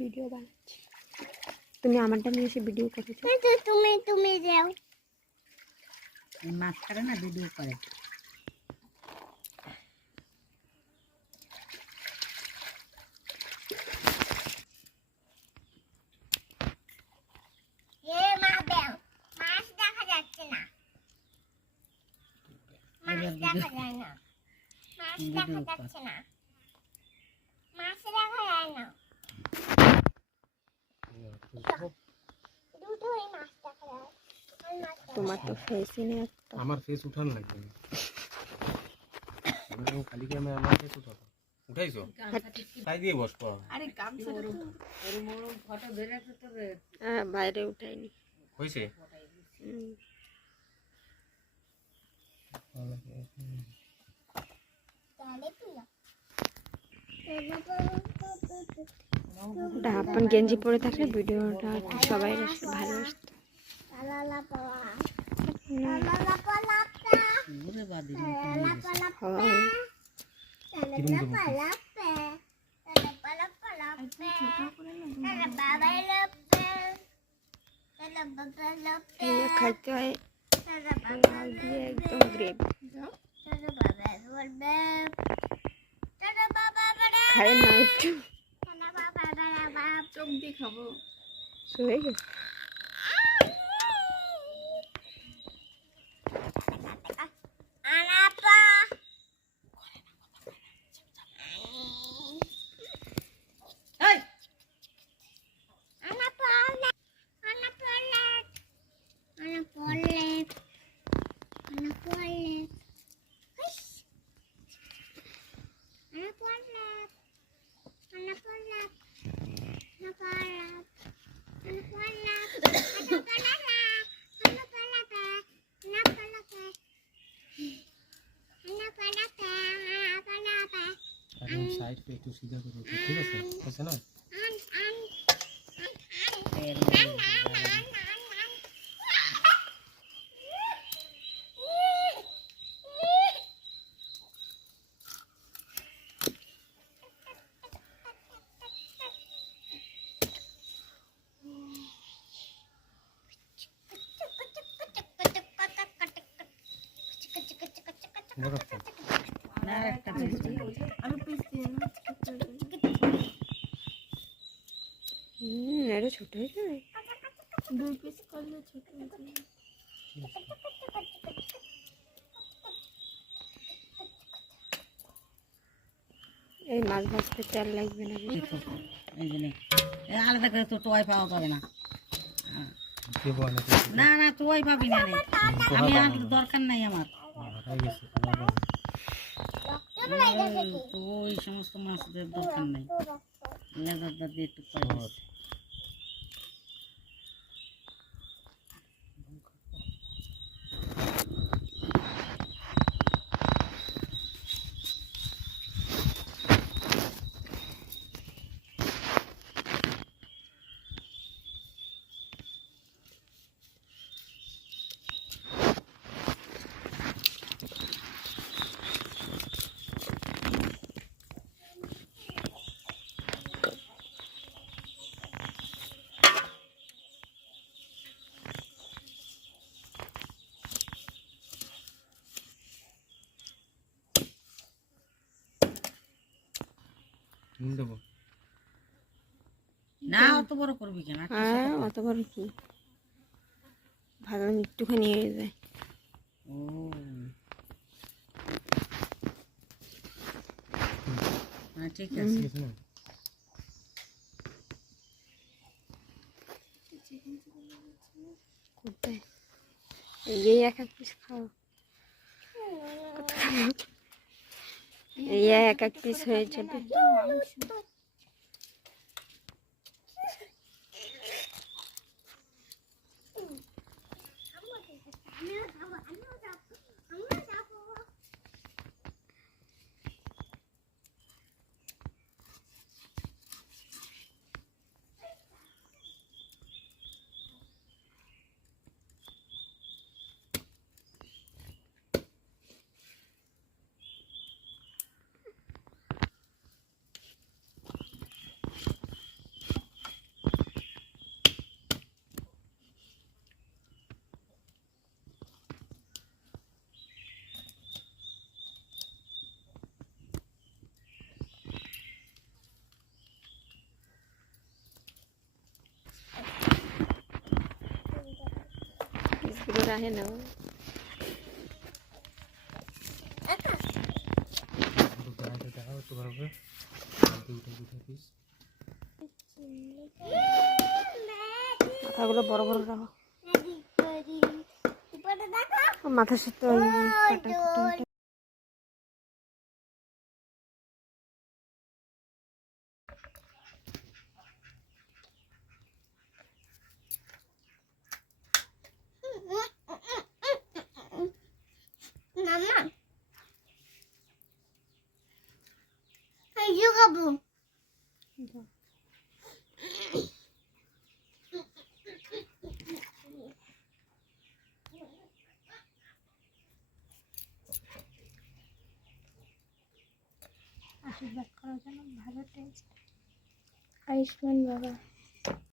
Video বানাচ্ছি তুমি আমারটা নিয়ে এসে ভিডিও করেছো তুমি যাও মাছ করে না ভিডিও করে তোমার তো ফেসই নেই আমার ফেস উঠান লাগবে আমি খালি কি আমি আমার ফেস উঠাবো উঠাইছো তাই দিয়ে বসবো আরে গামছা ওর ফটো ধরে আছে তো বাইরে উঠাইনি হইছে अपन गेंजी पड़े থাকলে ভিডিওটা সবাই ভালো আসতো খাইতে হয় দিয়ে একদম গ্রেভি খাই না একটু চোখ দিয়ে খাবো শুয়ে গেছে साइड पे तो सीधा करो ठीक है सर ऐसा ना এটা ছোট হয়েছে দুই পিস করলে ছোট হয়ে এই মাছ ভাজতে তেল লাগবে না এই জন্য আলাদা করে তো টোয়াই পাওয়া যাবে না না না টোয়াই পাবি না রে আমি আর দরকার নাই আমার তো ওই সমস্ত মাছদের দরকার নাই লেজারটা দিয়ে একটু পাই নুন দেবো। না অত বড় করবি কেন? একটু হ্যাঁ ছোট কর। অত বড় কি ভালো একটুখানি হয়ে যায়। ও হ্যাঁ ঠিক আছে। ঠিক আছে না? কোথায় এই এক এক পিস খাও, এই এক এক পিস হয়ে যাবে। পিসগুলো রাখে নাও। দেখাও একটু ভালো করে। দুটো পিস। মাথাগুলো বড় বড় রাখো, মাথার সাথে ওই কাটা কুটা। আশীর্বাদ করার জন্য ভালো টেস্ট। আয়ুষ্মান বাবা।